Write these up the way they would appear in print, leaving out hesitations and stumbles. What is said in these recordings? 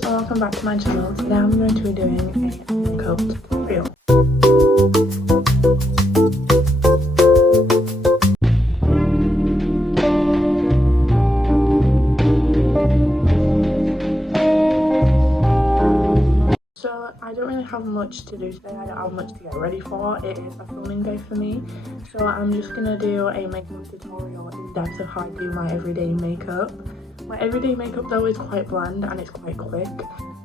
Welcome back to my channel. Today I'm going to be doing a makeup tutorial. So I don't really have much to do today. I don't have much to get ready for. It is a filming day for me. So I'm just going to do a makeup tutorial in depth of how I do my everyday makeup. My everyday makeup though is quite bland and it's quite quick.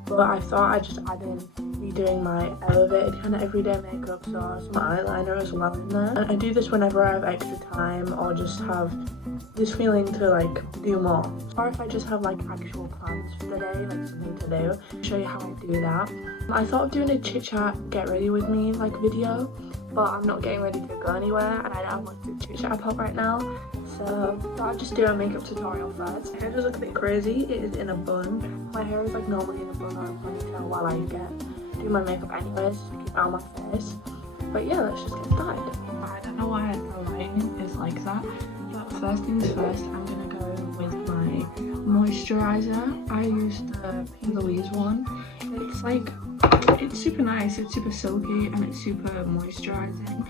But I thought I'd just add in redoing my elevated kind of everyday makeup, so some eyeliner as well in there. And I do this whenever I have extra time or just have this feeling to like do more. Or if I just have like actual plans for the day, like something to do, I'll show you how I do that. I thought of doing a chit chat get ready with me like video, but I'm not getting ready to go anywhere and I don't have much to chit chat about right now. So I'll just do a makeup tutorial first. My hair does look a bit crazy. It is in a bun. My hair is like normally in a bun or a ponytail while I do my makeup anyways, just to keep it on my face. But yeah, let's just get started. I don't know why the lighting is like that. But first things first, I'm gonna go with my moisturizer. I used the P. Louise one. It's super nice, it's super silky and it's super moisturizing.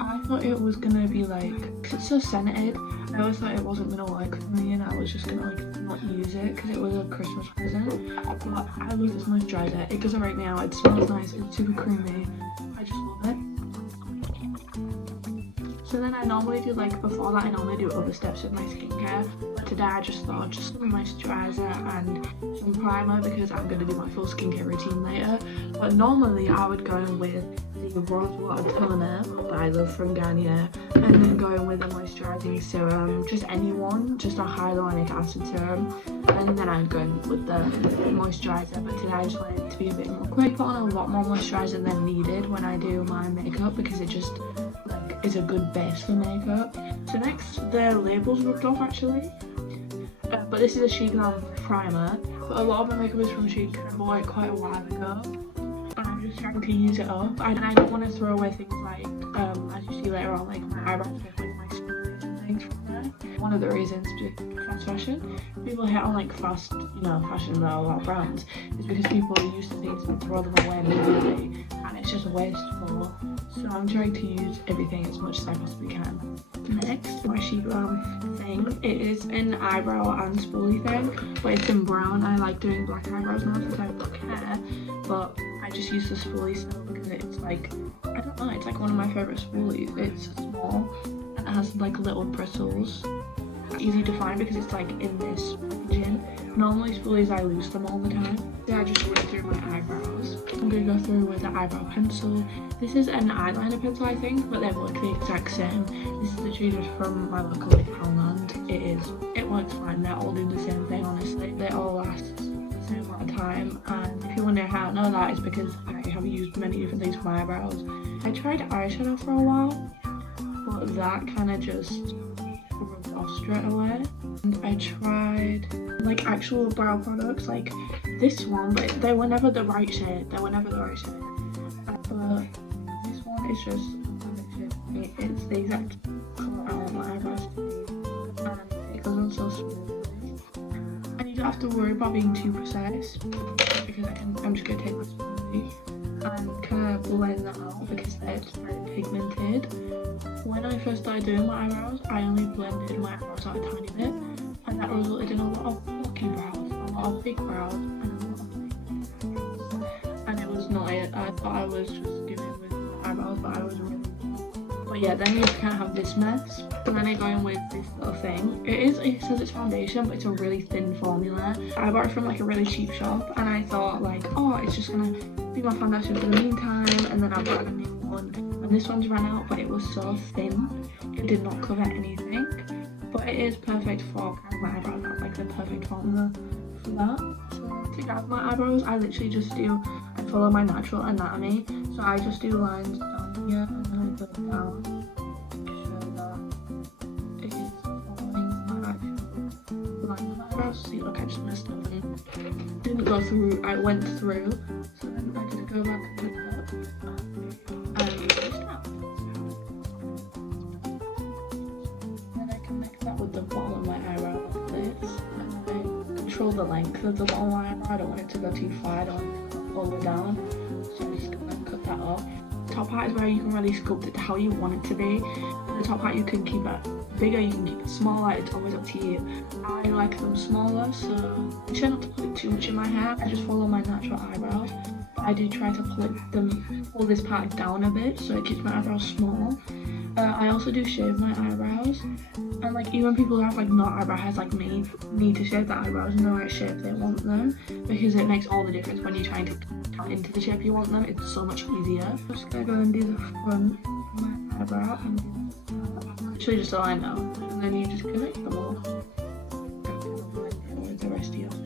I thought it was gonna be like, cause it's so scented, I always thought it wasn't gonna work for me and I was just gonna like not use it because it was a Christmas present. But I love this moisturizer. It does it right now. It smells nice. It's super creamy. I just love it. So then I normally do like before that I normally do other steps with my skincare. But today I just thought just some moisturizer and some primer because I'm gonna do my full skincare routine later. But normally I would go with the Rose Water Toner that I love from Garnier, and then going with a moisturizing serum, just anyone, just a hyaluronic acid serum, and then I'd go with the moisturizer. But today I just wanted it to be a bit more quick. Put on a lot more moisturizer than needed when I do my makeup because it just like is a good base for makeup. So next, the label's ripped off actually, but this is a She Glam primer. But a lot of my makeup is from She Glam. I bought it quite a while ago. Just trying to use it up, and I don't want to throw away things like as you see later on, like my eyebrows with like my spoolies and things from there. One of the reasons to fast fashion, people hit on like fast, fashion with a lot of brands, is because people use things and throw them away immediately and it's just wasteful. So I'm trying to use everything as much as I possibly can. Next, my She Glam thing. It is an eyebrow and spoolie thing, but it's in brown. I like doing black eyebrows now since I have black hair, but I just use the spoolie still because it's like, I don't know, it's like one of my favourite spoolies. It's small and it has like little bristles. It's easy to find because it's like in this packaging. Normally spoolies I lose them all the time. So I just went through my eyebrows. I'm going to go through with the eyebrow pencil. This is an eyeliner pencil I think, but they work the exact same. This is literally just from my local Poundland. It works fine. They all do the same thing honestly. They all last the same amount of time, and if you wonder how I know that, is because I have used many different things for my eyebrows. I tried eyeshadow for a while, but that kind of just rubbed off straight away. And I tried like actual brow products like this one, but they were never the right shade. But this one is just, it's the exact colour I want my eyebrows to be, and it goes on so smooth. You don't have to worry about being too precise because I'm just going to take this spoolie and kind of blend that out because it's very pigmented. When I first started doing my eyebrows, I only blended my eyebrows out a tiny bit, and that resulted in a lot of bulky brows, a lot of big brows, and a lot of pigmented brows. And it was not it. I thought I was just giving with my eyebrows, but I was really. But yeah, then you kind of have this mess. And then I go in with this little thing. It says it's foundation, but it's a really thin formula. I bought it from like a really cheap shop, and I thought like, oh, it's just gonna be my foundation for the meantime, and then I bought a new one. And this one's ran out, but it was so thin, it did not cover anything. But it is perfect for kind of my eyebrows. That's like the perfect formula for that. So to grab my eyebrows, I literally just I follow my natural anatomy. So I just do lines down here, and then I go down. See, look, I just messed up and didn't go through. I went through, so then I did go back and pick it up and just out. Then I connect that with the bottom of my eyebrow like this, and then I control control the length of the bottom line. I don't want it to go too far, I don't want it to go all the way down, so I'm just gonna cut that off. Top part is where you can really sculpt it to how you want it to be. The top part you can keep it bigger, you can keep it smaller, it's always up to you. I like them smaller, so I try not to put too much in my hair. I just follow my natural eyebrows. I do try to pull this part down a bit so it keeps my eyebrows small. I also do shave my eyebrows, and like even people who have like not eyebrow hairs like me need to shave their eyebrows in the right shape they want them, because it makes all the difference when you're trying to cut into the shape you want them. It's so much easier. I'm just gonna go and do the front of my eyebrow and actually just so I know, and then you just connect them all with the rest of your face.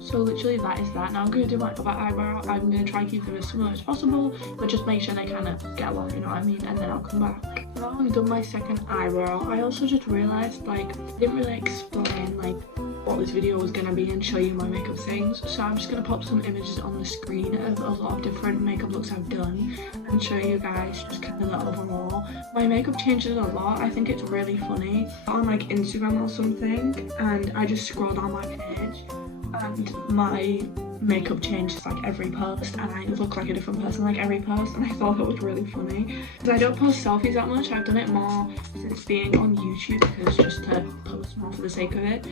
So literally that is that. Now I'm going to do my other eyebrow. I'm going to try and keep them as similar as possible, but just make sure they kind of get along, you know what I mean, and then I'll come back. Now I'm done my second eyebrow. I also just realised like I didn't really explain like what this video was going to be and show you my makeup things, so I'm just going to pop some images on the screen of a lot of different makeup looks I've done and show you guys just kind of the overall. My makeup changes a lot. I think it's really funny. On like Instagram or something, and I just scroll down my page and my makeup changes like every post, and I look like a different person like every post, and I thought it was really funny because I don't post selfies that much. I've done it more since being on YouTube because just to post more for the sake of it,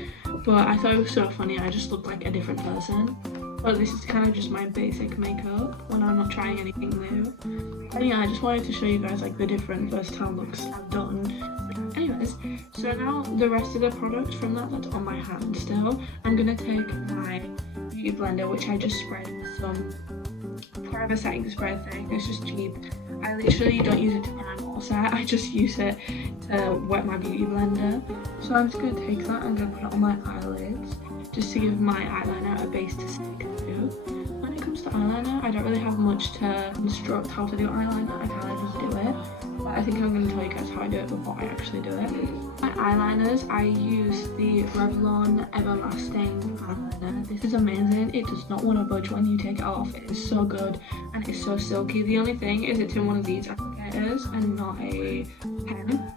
but I thought it was so funny. I just looked like a different person. But this is kind of just my basic makeup when I'm not trying anything new. And yeah, I just wanted to show you guys like the different versatile looks I've done. Anyways, so now the rest of the product from that's on my hand still. I'm gonna take my beauty blender, which I just sprayed with some Forever setting spray thing. It's just cheap. I literally don't use it to prime or set, I just use it to wet my beauty blender. So I'm just gonna take that and gonna put it on my eyelids just to give my eyeliner a base to stick to. When it comes to eyeliner, I don't really have much to instruct how to do eyeliner. I kind of just do it. I think I'm going to tell you guys how I do it before I actually do it. My eyeliners, I use the Revlon Everlasting eyeliner. This is amazing. It does not want to budge when you take it off. It is so good and it's so silky. The only thing is it's in one of these applicators and not a pen,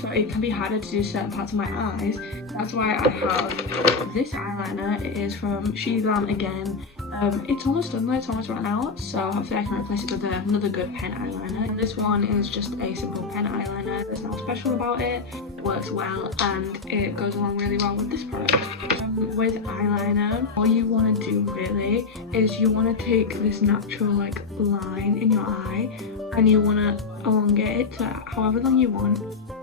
so it can be harder to do certain parts of my eyes. That's why I have this eyeliner. It is from She Glam again. It's almost done though, it's almost run out, so hopefully I can replace it with another good pen eyeliner. This one is just a simple pen eyeliner. There's nothing special about it. It works well and it goes along really well with this product. With eyeliner, all you want to do really is you want to take this natural like line in your eye and you want to elongate it to however long you want,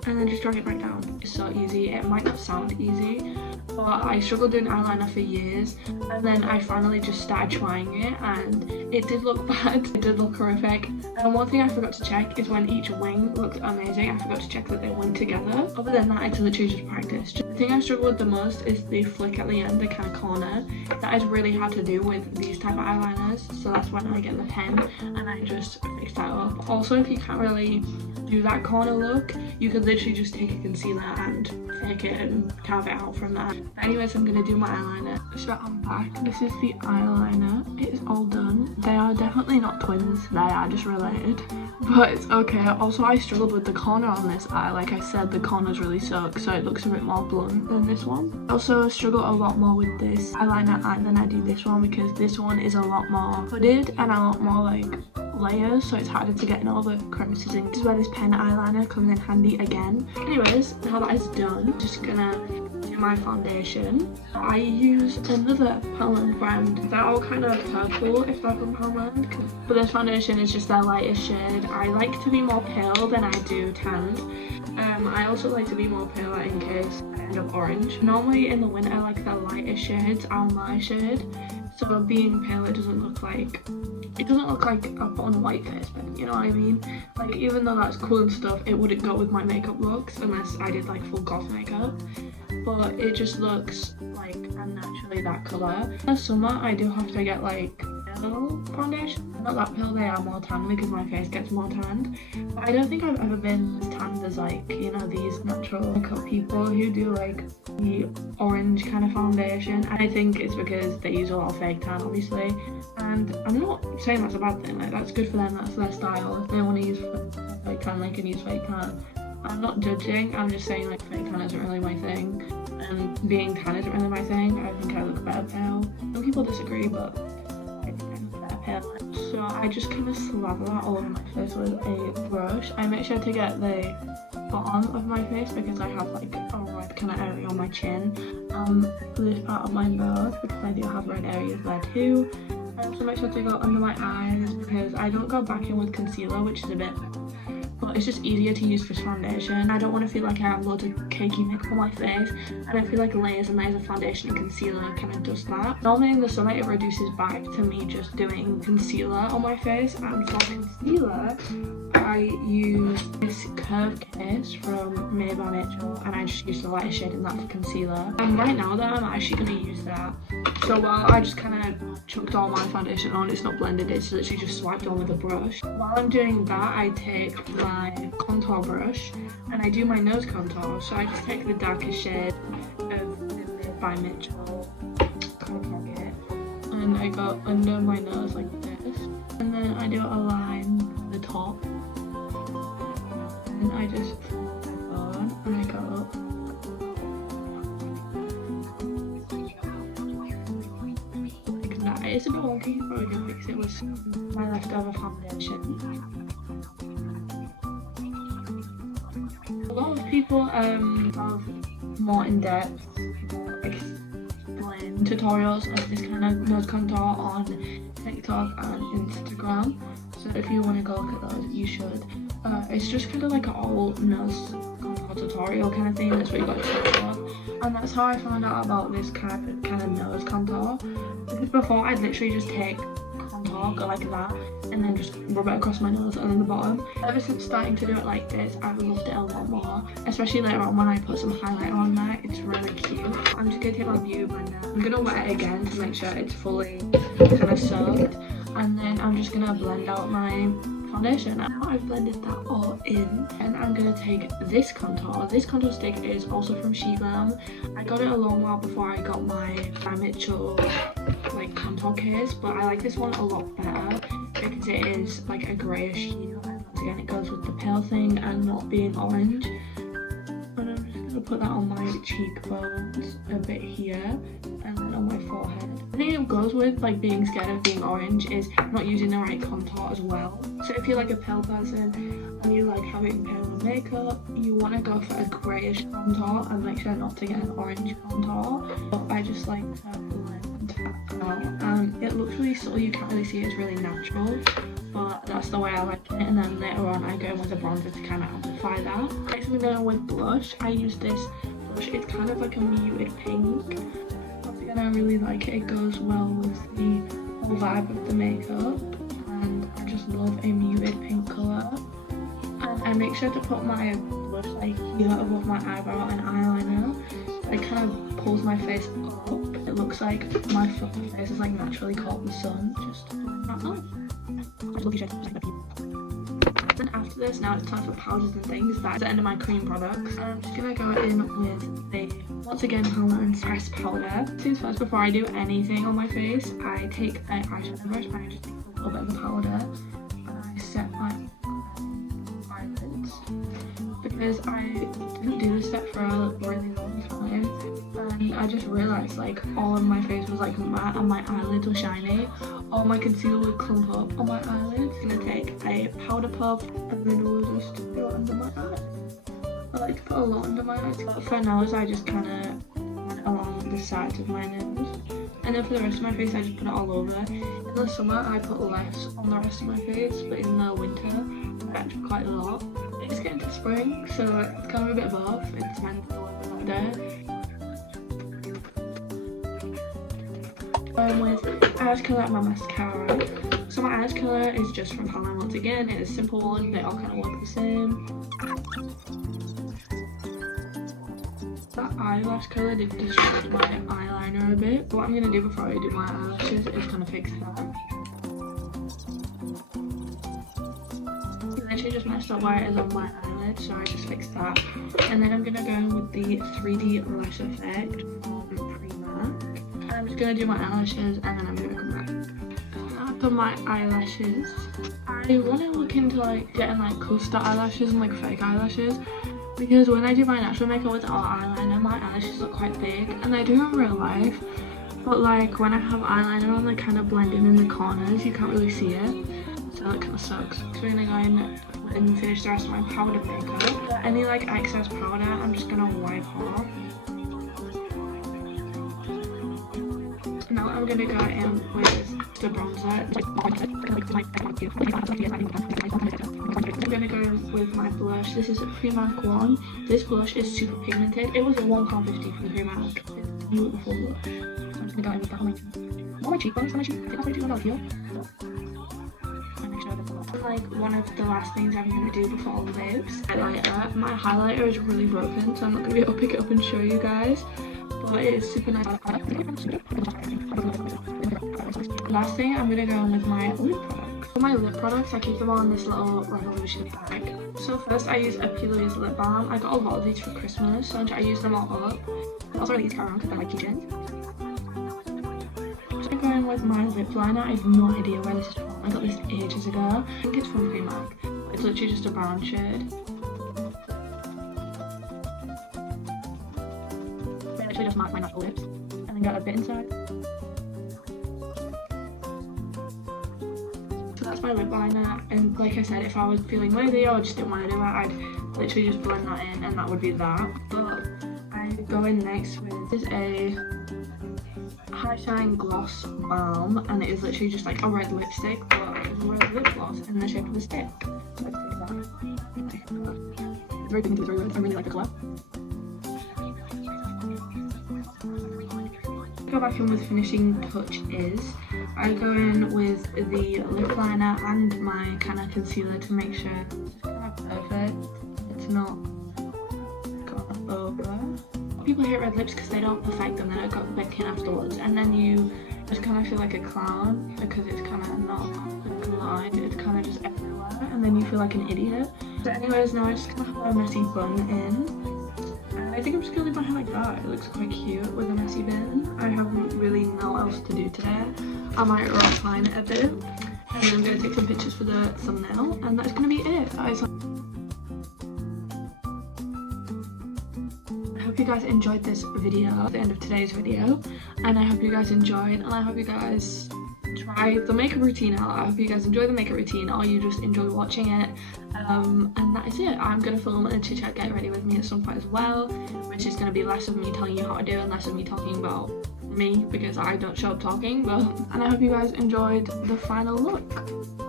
and then just drag it right down. It's so easy. It might not sound easy, but I struggled doing eyeliner for years, and then I finally just started trying it, and it did look bad. It did look horrific. And one thing I forgot to check is when each wing looked amazing, I forgot to check that they went together. Other than that, it's literally just practice. The thing I struggle with the most is the flick at the end, the kind of corner. That is really hard to do with these type of eyeliners, so that's when I get the pen and I just fix that up. Also, if you can't really do that corner look, you could literally just take a concealer and take it and carve it out from that. But anyways, I'm gonna do my eyeliner. So I'm back. This is the eyeliner. It is all done. They are definitely not twins. They are just related. But it's okay. Also, I struggled with the corner on this eye. Like I said, the corners really suck, so it looks a bit more blunt than this one. I also struggle a lot more with this eyeliner than I do this one, because this one is a lot more hooded and a lot more like layers, so it's harder to get in all the crevices in. This is where this pen eyeliner comes in handy again. Anyways, now that is done, I'm just gonna do my foundation. I use another Poundland brand. They're all kind of purple if they're from Poundland, but this foundation is just their lightest shade. I like to be more pale than I do tanned. I also like to be more paler in case I end up orange. Normally in the winter, like the lightest shades are my shade, so being pale, it doesn't look like a on white face, but you know what I mean? Like, even though that's cool and stuff, it wouldn't go with my makeup looks unless I did like full goth makeup, but it just looks like I'm naturally that colour. In the summer, I do have to get like pale foundation. Not that pale, they are more tan because my face gets more tanned, but I don't think I've ever been as tanned as like, you know, these natural makeup people who do like the orange kind of foundation. And I think it's because they use a lot of fake tan, obviously, and I'm not saying that's a bad thing. Like, that's good for them, that's their style. If they want to use fake tan, they can use fake tan. I'm not judging, I'm just saying like fake tan isn't really my thing, and being tan isn't really my thing. I think I look better pale. Some people disagree, but I think I look better pale. So I just kind of slather that all over my face with a brush. I make sure to get the bottom of my face because I have like a red kind of area on my chin, this part of my nose because I do have red areas there too. I also make sure to go under my eyes because I don't go back in with concealer, which is a bit, but it's just easier to use for foundation. I don't want to feel like I have loads of cakey makeup on my face, and I feel like layers and layers of foundation and concealer kind of does that. Normally in the summer it reduces back to me just doing concealer on my face, and for concealer I use this curved case from Made by Nature, and I just use the lighter shade in that for concealer. And right now though, I'm actually going to use that. So while I just kind of chucked all my foundation on, it's not blended, it's literally just swiped on with a brush. While I'm doing that, I take my contour brush and I do my nose contour. So I just take the darkest shade of the Made by Mitchell contour kit and I go under my nose like this, and then I do a line at the top, and I just go on and I go up. It's a bit wonky, but I can fix it with my leftover foundation. A lot of people have more in-depth, explained tutorials of this kind of nose contour on TikTok and Instagram. So if you want to go look at those, you should. It's just kind of like an old nose contour tutorial kind of thing. That's what you got to check for. And that's how I found out about this kind of nose contour. Because before I'd literally just take contour, go like that, and then just rub it across my nose and then the bottom. Ever since starting to do it like this, I've loved it a lot more. Especially later on when I put some highlighter on there, it's really cute. I'm just gonna take my beauty blender. I'm gonna wet it again to make sure it's fully kind of soaked. And then I'm just gonna blend out my foundation. Now I've blended that all in, and I'm gonna take this contour. This contour stick is also from Sheglam. I got it a long while before I got my by Mitchell like contour case, but I like this one a lot better because it is like a greyish hue, and once again it goes with the pale thing and not being orange. And I'm just gonna put that on my cheekbones a bit here and then on my forehead. I think it goes with like being scared of being orange is not using the right contour as well. So if you're like a pale person and you like having pale makeup, you want to go for a greyish contour and make sure not to get an orange contour. But I just like to blend that out. It looks really subtle, you can't really see it, it's really natural, but that's the way I like it. And then later on I go in with a bronzer to kind of amplify that. Next I'm going with blush. I use this blush, it's kind of like a muted pink. And I really like it. It goes well with the whole vibe of the makeup, and I just love a muted pink colour. And I make sure to put my blush like here above my eyebrow and eyeliner. It kind of pulls my face up. It looks like my face is like naturally caught the sun. Just like that. Then after this, now it's time for powders and things. That's the end of my cream products. I'm just gonna go in with the, once again, Helen Press powder. Since first, before I do anything on my face, I take an eyeshadow brush and I just take a little bit of the powder and I set my eyelids. Because I didn't do this step for a really long time, and I just realised like all of my face was like matte and my eyelids were shiny. All my concealer would clump up on my eyelids. I'm gonna take a powder puff and then we'll just go under my eyes. I like to put a lot under my eyes. But for nose, I just kind of went along the sides of my nose. And then for the rest of my face, I just put it all over. In the summer, I put less on the rest of my face, but in the winter, I actually quite a lot. It's getting to spring, so it's kind of a bit of both. It's meant to look that day. With eyes colour and my mascara. So my eyes colour is just from Helen once again. It is a simple one, they all kind of look the same. That eyelash colour did destroy my eyeliner a bit. But what I'm going to do before I do my eyelashes is kind of fix that. I literally just messed up where it is on my eyelid, so I just fixed that. And then I'm going to go in with the 3D Lash Effect from Primark. I'm just going to do my eyelashes and then I'm going to come back. After my eyelashes, I want to look into like getting like cluster eyelashes and like fake eyelashes. because when I do my natural makeup without eyeliner, my eyelashes look quite big, and they do in real life, but like when I have eyeliner on, they kind of blend in the corners, you can't really see it, so it kind of sucks. So we're gonna go in and finish the rest of my powder makeup. Any like excess powder, I'm just gonna wipe off. Now I'm gonna go in with the bronzer. I'm gonna go with my blush. This is a Primark one. This blush is super pigmented. It was £1.50 from Primark. It's a beautiful blush. So I'm just gonna go in with that on my cheekbones. On my cheekbones. Take off my cheekbones here. Like one of the last things I'm gonna do before lips, highlighter. My highlighter is really broken, so I'm not gonna be able to pick it up and show you guys. But it is super nice. Last thing, I'm gonna go in with my lip products. For my lip products, I keep them all in this little Revolution bag. So first, I use Epulia's lip balm. I got a lot of these for Christmas, so I use them all up. I also really carry around because they're like keychains. So I'm going with my lip liner. I have no idea where this is from. I got this ages ago. I think it's from Primark. It's literally just a brown shade. I literally just mark my natural lips and then got a bit inside. So that's my lip liner, and like I said, if I was feeling lazy or just didn't want to do it, I'd literally just blend that in and that would be that. But I go in next with, this is a High Shine Gloss Balm, and it is literally just like a red lipstick, but it's a red lip gloss in the shape of a stick. So let's take that. It's very pigmented, it's very red. I really like the colour. Go back in with finishing touches. I go in with the lip liner and my kind of concealer to make sure it's kind of perfect. It's not gone over. People hate red lips because they don't perfect them, they don't got baking afterwards, and then you just kind of feel like a clown because it's kind of not aligned, it's kind of just everywhere, and then you feel like an idiot. So anyways, now I just kind of have a messy bun in. I think I'm just gonna leave my hair like that. It looks quite cute with a messy bun. I have really no else to do today. I might rough-line it a bit, and then I'm gonna take some pictures for the thumbnail, and that's gonna be it, guys. I hope you guys enjoyed this video, the end of today's video, and I hope you guys enjoyed, and I hope you guys try the makeup routine out. I hope you guys enjoy the makeup routine, or you just enjoy watching it, and that is it. I'm gonna film a chit chat get ready with me at some point as well, which is gonna be less of me telling you how to do and less of me talking about me because I don't show up talking, and I hope you guys enjoyed the final look.